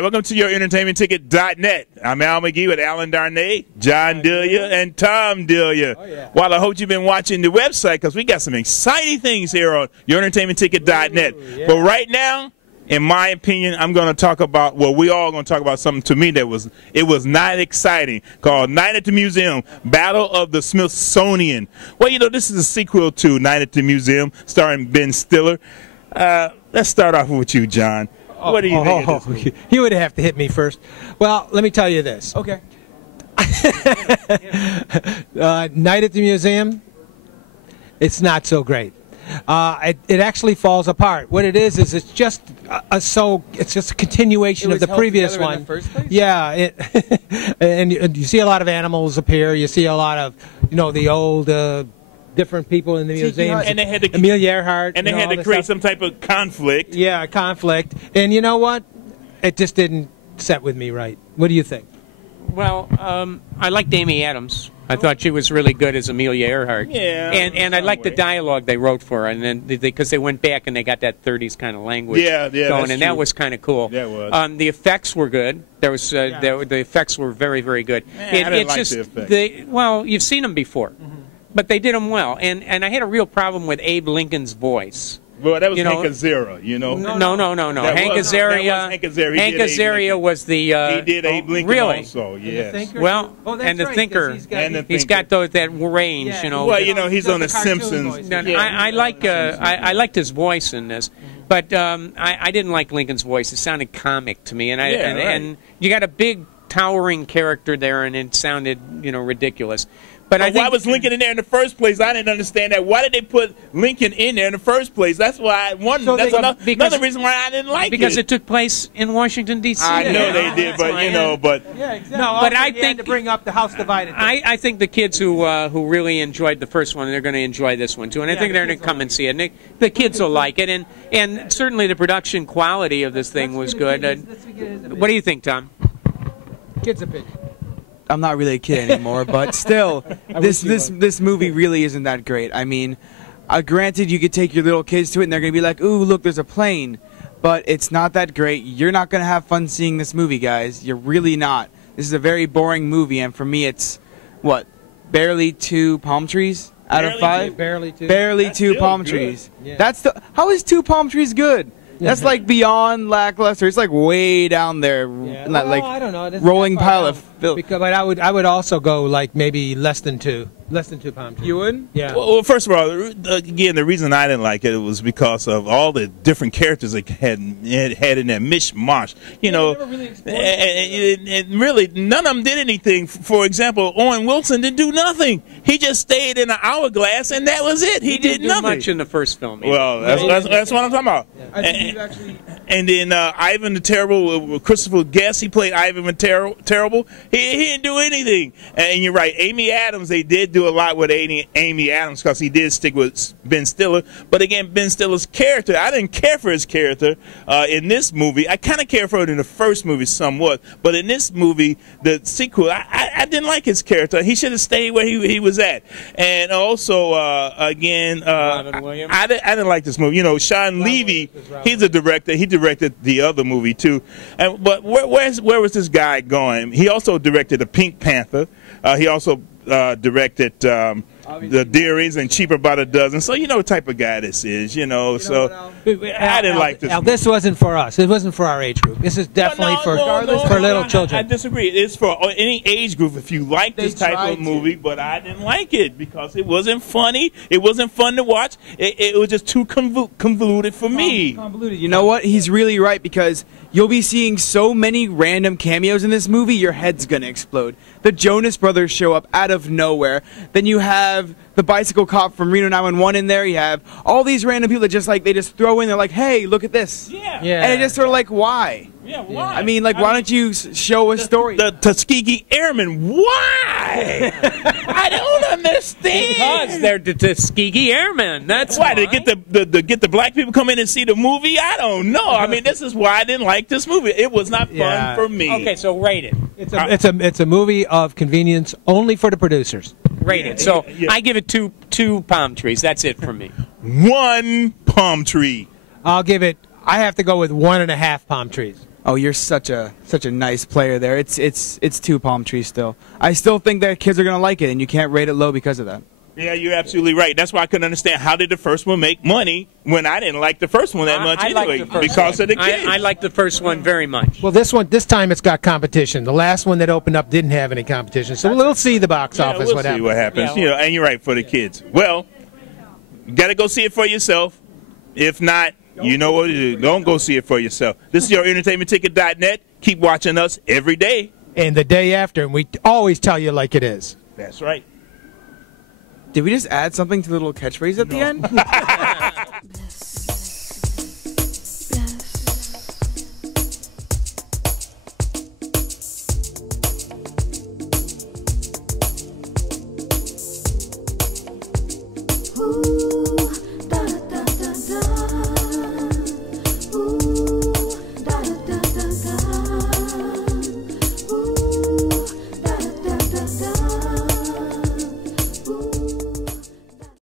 right, welcome to your entertainmentticket.net. I'm Al McGee with Alan Darnay, John Delia, and Tom Delia. Oh, yeah. Well, I hope you've been watching the website because we got some exciting things here on your entertainmentticket.net. Yeah. But right now, in my opinion, I'm going to talk about, well, we all going to talk about something to me that was not exciting, called Night at the Museum, Battle of the Smithsonian. Well, you know, this is a sequel to Night at the Museum, starring Ben Stiller. Let's start off with you, John. What do you think of this movie? You would have to hit me first. Well, let me tell you this. Okay. Night at the Museum, it's not so great. It actually falls apart. What it is it's just it's just a continuation of the previous one. In the first place? Yeah, and you see a lot of animals appear. You see a lot of the old different people in the museum. And they had to, Amelia Earhart. And they had to create some type of conflict. Yeah, conflict. And you know what? It just didn't set with me right. What do you think? Well, I liked Amy Adams. I thought she was really good as Amelia Earhart. Yeah. And I liked the dialogue they wrote for her, and then because they went back and they got that 30s kind of language going, and that was kind of cool. That was. The effects were good. There was the effects were very, very good. I didn't like the effects. Well, you've seen them before, but they did them well. And I had a real problem with Abe Lincoln's voice. Well, that was Hank Azaria, you know. No. Hank Azaria. Hank Azaria. Hank Azaria was the. He did Abe Lincoln also, yes. Well, and the Thinker. He's got that range, you know. Well, you know, he's on The Simpsons. I liked his voice in this, but I didn't like Lincoln's voice. It sounded comic to me, and you got a big towering character there, and it sounded ridiculous. But I think, why was Lincoln in there in the first place? I didn't understand that. Why did they put Lincoln in there in the first place? That's why that's another reason why I didn't like it. Because it took place in Washington, D.C. I know they did, but yeah, exactly. No, but I think to bring up the House divided. I think the kids who really enjoyed the first one, they're going to enjoy this one too, and I think they're going to come and see it. And the kids will like it, and certainly the production quality of this thing was good. What do you think, Tom? Kids' opinion. I'm not really a kid anymore, but still, this movie really isn't that great. I mean, granted, you could take your little kids to it, and they're going to be like, ooh, look, there's a plane. But it's not that great. You're not going to have fun seeing this movie, guys. You're really not. This is a very boring movie, and for me, it's, what, barely 2 palm trees out of 5? Barely 2. Barely 2 palm trees. Yeah. How is 2 palm trees good? That's like beyond lackluster. It's like way down there, like I don't know. Rolling pile of filth. But I would also go like maybe less than 2 palm trees. You would? Yeah. Well, first of all, again, the reason I didn't like it was because of all the different characters it had in that mishmash. And really none of them did anything. For example, Owen Wilson didn't do nothing. He just stayed in an hourglass, and that was it. He did didn't nothing. do much in the first film. Well, that's what I'm talking about. Yeah. And then Ivan the Terrible, Christopher Guest, he played Ivan the Terrible. He didn't do anything. And you're right, Amy Adams, they did do a lot with Amy Adams because he did stick with Ben Stiller. But again, Ben Stiller's character, I didn't care for his character in this movie. I kind of cared for it in the first movie somewhat. But in this movie, the sequel, I didn't like his character. He should have stayed where he was at. And also, again, I didn't like this movie. Sean Levy, he's a director. He directed the other movie too. But where was this guy going? He also directed The Pink Panther. He also directed The Dearies and Cheaper by the Dozen. So you know what type of guy this is. I didn't like this. Now, this wasn't for us. It wasn't for our age group. This is definitely for little children. I disagree. It's for any age group if you like this type of movie. But I didn't like it because it wasn't funny. It wasn't fun to watch. It was just too convoluted for me. Convoluted. You know what? He's really right because you'll be seeing so many random cameos in this movie, your head's gonna explode. The Jonas Brothers show up out of nowhere. Then you have the bicycle cop from Reno 911 in there. You have all these random people that they just throw in. They're like, hey, look at this. Yeah. And it just sort of like, why? Yeah, why? I mean, why don't you show a story? The Tuskegee Airmen, why? I don't understand. Because they're the Tuskegee Airmen. That's why. To get the black people come in and see the movie? I don't know. I mean, this is why I didn't like this movie. It was not fun for me. Okay, so rate it. It's a movie of convenience only for the producers. Rate it. So I give it two palm trees. That's it for me. 1 palm tree. I have to go with 1.5 palm trees. Oh, you're such a nice player there. It's 2 palm trees still. I still think that kids are gonna like it, and you can't rate it low because of that. Yeah, you're absolutely right. That's why I couldn't understand how did the first one make money when I didn't like the first one that much anyway, because of the kids. I like the first one very much. Well, this time it's got competition. The last one that opened up didn't have any competition, so we'll see the box office. We'll see what happens. Yeah. And you're right, for the kids. Well, you got to go see it for yourself. If not, you know what to do. Don't go see it for yourself. This is your entertainmentticket.net. Keep watching us every day. And the day after, and we always tell you like it is. That's right. Did we just add something to the little catchphrase at the end?